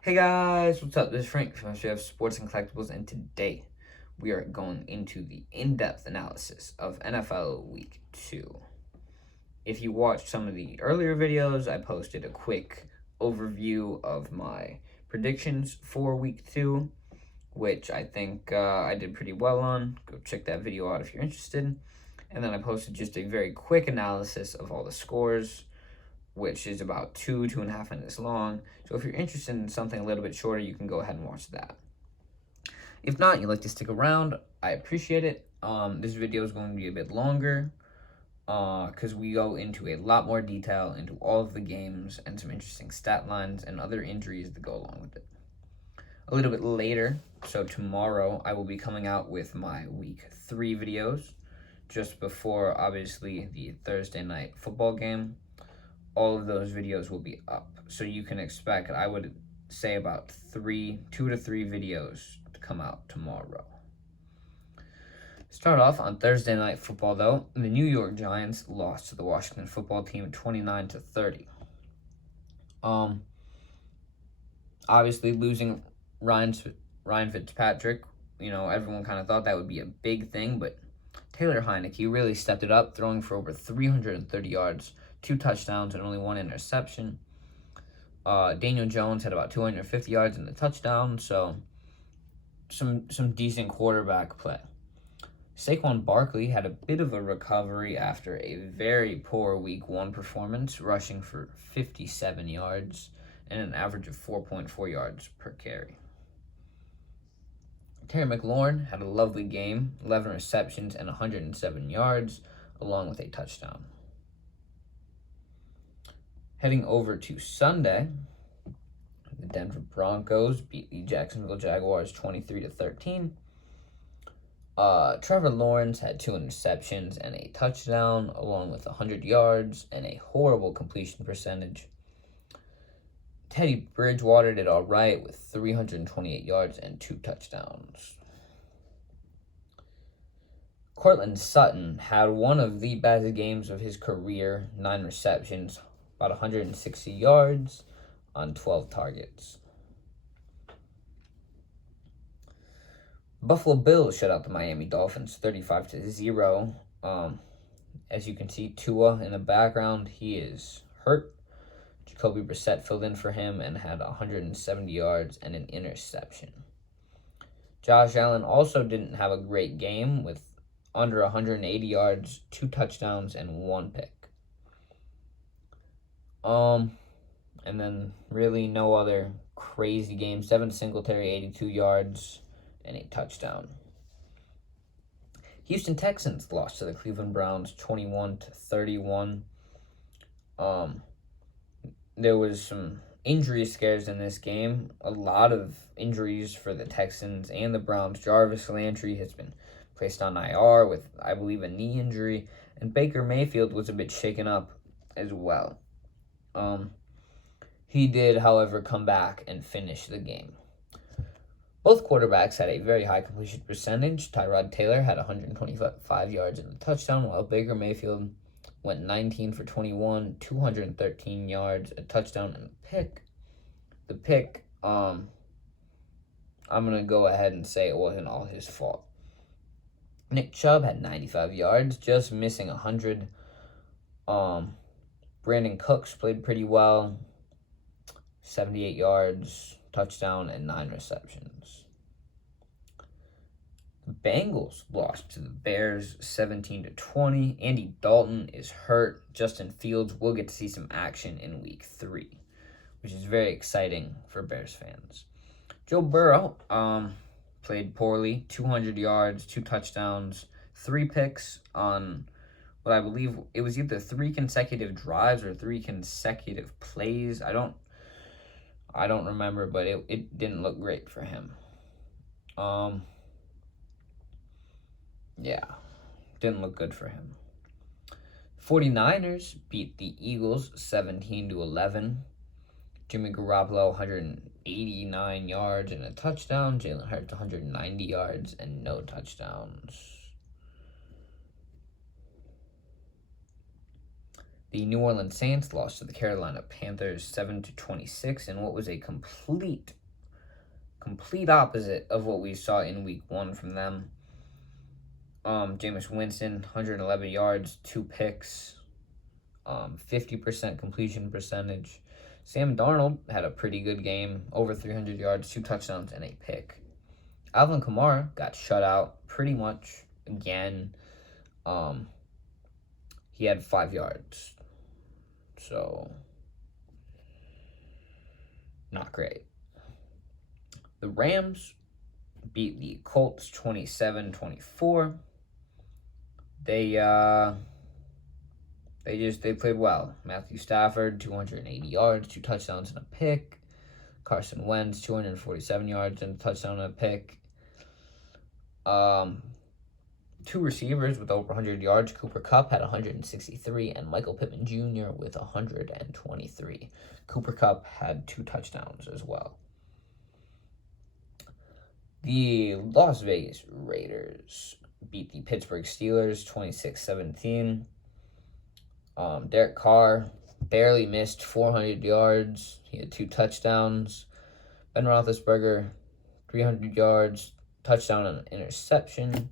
Hey guys, what's up? This is Frank from Chef Sports and Collectibles, and today we are going into the in-depth analysis of NFL Week 2. If you watched some of the earlier videos, I posted a quick overview of my predictions for Week 2, which I think I did pretty well on. Go check that video out if you're interested. And then I posted just a very quick analysis of all the scores, which is about 2.5 minutes long. So if you're interested in something a little bit shorter, you can go ahead and watch that. If not, you'd like to stick around, I appreciate it. This video is going to be a bit longer because we go into a lot more detail into all of the games and some interesting stat lines and other injuries that go along with it. A little bit later, so tomorrow, I will be coming out with my Week 3 videos just before, obviously, the Thursday night football game. All of those videos will be up. So you can expect, I would say, about 2 to 3 videos to come out tomorrow. Start off on Thursday night football, though. The New York Giants lost to the Washington football team 29-30. Obviously losing Ryan Fitzpatrick, everyone kind of thought that would be a big thing, but Taylor Heinicke really stepped it up, throwing for over 330 yards, 2 touchdowns, and only 1 interception. Daniel Jones had about 250 yards in the touchdown, so some decent quarterback play. Saquon Barkley had a bit of a recovery after a very poor Week 1 performance, rushing for 57 yards and an average of 4.4 yards per carry. Terry McLaurin had a lovely game, 11 receptions and 107 yards, along with a touchdown. Heading over to Sunday, the Denver Broncos beat the Jacksonville Jaguars 23-13. Trevor Lawrence had 2 interceptions and a touchdown, along with 100 yards and a horrible completion percentage. Teddy Bridgewater did all right with 328 yards and 2 touchdowns. Courtland Sutton had one of the best games of his career, 9 receptions, about 160 yards on 12 targets. Buffalo Bills shut out the Miami Dolphins 35-0. As you can see, Tua in the background, he is hurt. Jacoby Brissett filled in for him and had 170 yards and an interception. Josh Allen also didn't have a great game with under 180 yards, 2 touchdowns, and 1 pick. And then really no other crazy game. Devin Singletary, 82 yards and a touchdown. Houston Texans lost to the Cleveland Browns 21-31. There was some injury scares in this game. A lot of injuries for the Texans and the Browns. Jarvis Landry has been placed on IR with, I believe, a knee injury. And Baker Mayfield was a bit shaken up as well. He did, however, come back and finish the game. Both quarterbacks had a very high completion percentage. Tyrod Taylor had 125 yards and a touchdown, while Baker Mayfield went 19 for 21, 213 yards, a touchdown, and a pick. The pick, I'm going to go ahead and say it wasn't all his fault. Nick Chubb had 95 yards, just missing 100. Brandon Cooks played pretty well, 78 yards, touchdown, and 9 receptions. The Bengals lost to the Bears 17-20. Andy Dalton is hurt. Justin Fields will get to see some action in Week 3, which is very exciting for Bears fans. Joe Burrow played poorly, 200 yards, 2 touchdowns, 3 picks on what I believe it was either 3 consecutive drives or 3 consecutive plays. I don't remember, but it didn't look great for him. Yeah, didn't look good for him. 49ers beat the Eagles 17-11. Jimmy Garoppolo, 189 yards and a touchdown. Jalen Hurts, 190 yards and no touchdowns. The New Orleans Saints lost to the Carolina Panthers 7-26 in what was a complete opposite of what we saw in week 1 from them. Jameis Winston, 111 yards, 2 picks, 50% completion percentage. Sam Darnold had a pretty good game, over 300 yards, 2 touchdowns, and a pick. Alvin Kamara got shut out pretty much again. He had 5 yards. So, not great. The Rams beat the Colts 27-24. They played well. Matthew Stafford, 280 yards, 2 touchdowns and a pick. Carson Wentz, 247 yards and a touchdown and a pick. 2 receivers with over 100 yards. Cooper Kupp had 163 and Michael Pittman Jr. with 123. Cooper Kupp had 2 touchdowns as well. The Las Vegas Raiders beat the Pittsburgh Steelers 26-17. Derek Carr barely missed 400 yards. He had 2 touchdowns. Ben Roethlisberger, 300 yards, touchdown and interception.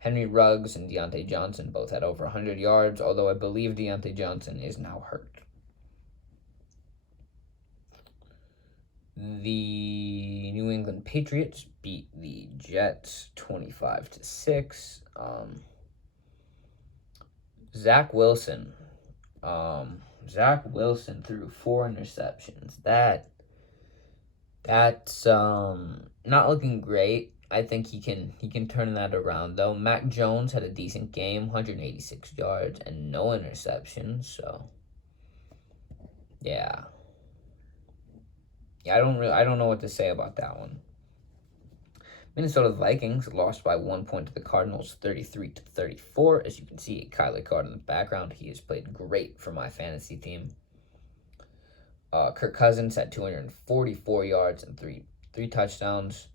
Henry Ruggs and Deontay Johnson both had over 100 yards, although I believe Deontay Johnson is now hurt. The New England Patriots beat the Jets 25-6. Zach Wilson threw 4 interceptions. That's not looking great. I think he can turn that around though. Mac Jones had a decent game, 186 yards and no interceptions. So yeah, I don't know what to say about that one. Minnesota Vikings lost by 1 point to the Cardinals, 33-34. As you can see, Kyler Carr in the background. He has played great for my fantasy team. Kirk Cousins had 244 yards and three touchdowns.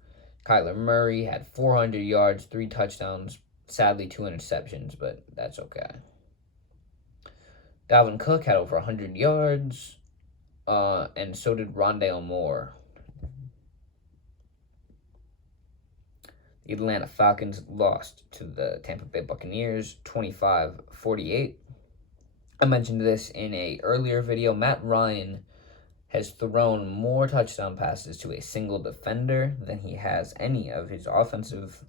Kyler Murray had 400 yards, 3 touchdowns. Sadly, 2 interceptions, but that's okay. Dalvin Cook had over 100 yards, and so did Rondale Moore. The Atlanta Falcons lost to the Tampa Bay Buccaneers 25-48. I mentioned this in an earlier video. Matt Ryan has thrown more touchdown passes to a single defender than he has any of his offensive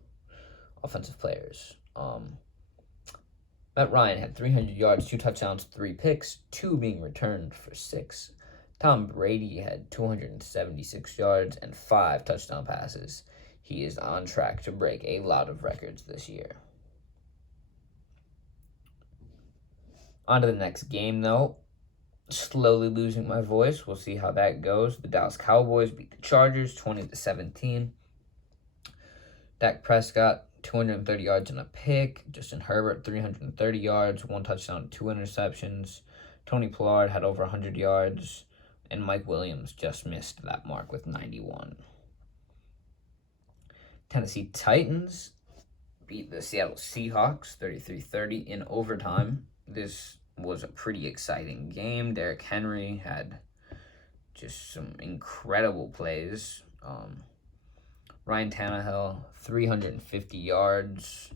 players. Matt Ryan had 300 yards, 2 touchdowns, 3 picks, 2 being returned for 6. Tom Brady had 276 yards and 5 touchdown passes. He is on track to break a lot of records this year. On to the next game, though. Slowly losing my voice. We'll see how that goes. The Dallas Cowboys beat the Chargers 20-17. Dak Prescott, 230 yards and a pick. Justin Herbert, 330 yards, 1 touchdown, 2 interceptions. Tony Pollard had over 100 yards. And Mike Williams just missed that mark with 91. Tennessee Titans beat the Seattle Seahawks 33-30 in overtime. This was a pretty exciting game. Derrick Henry had just some incredible plays. Ryan Tannehill, 350 yards.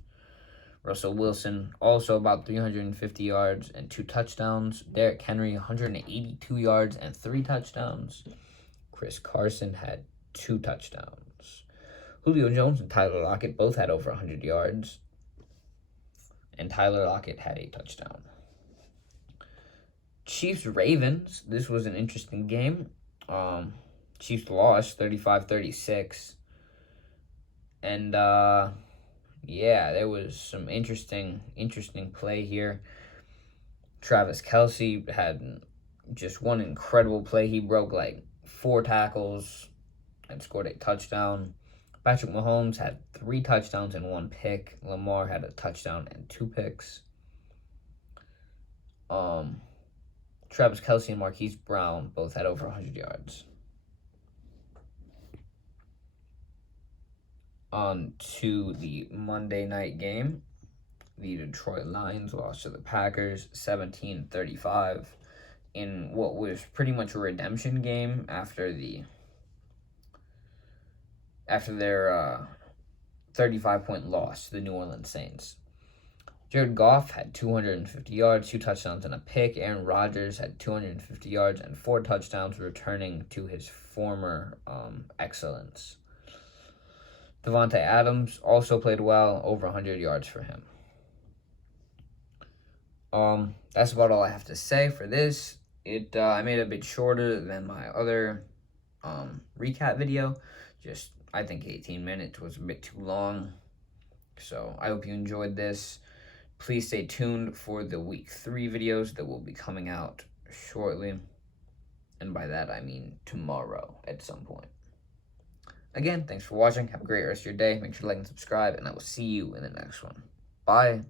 Russell Wilson, also about 350 yards and 2 touchdowns. Derrick Henry, 182 yards and 3 touchdowns. Chris Carson had 2 touchdowns. Julio Jones and Tyler Lockett both had over 100 yards. And Tyler Lockett had a touchdown. Chiefs-Ravens, this was an interesting game. Chiefs lost 35-36. And, yeah, there was some interesting play here. Travis Kelce had just one incredible play. He broke, 4 tackles and scored a touchdown. Patrick Mahomes had 3 touchdowns and 1 pick. Lamar had a touchdown and 2 picks. Travis Kelce and Marquise Brown both had over 100 yards. On to the Monday night game. The Detroit Lions lost to the Packers 17-35 in what was pretty much a redemption game after their 35-point loss to the New Orleans Saints. Jared Goff had 250 yards, 2 touchdowns, and a pick. Aaron Rodgers had 250 yards and 4 touchdowns, returning to his former excellence. Devontae Adams also played well, over 100 yards for him. That's about all I have to say for this. I made it a bit shorter than my other recap video. I think 18 minutes was a bit too long. So I hope you enjoyed this. Please stay tuned for the week 3 videos that will be coming out shortly. And by that, I mean tomorrow at some point. Again, thanks for watching. Have a great rest of your day. Make sure to like and subscribe, and I will see you in the next one. Bye.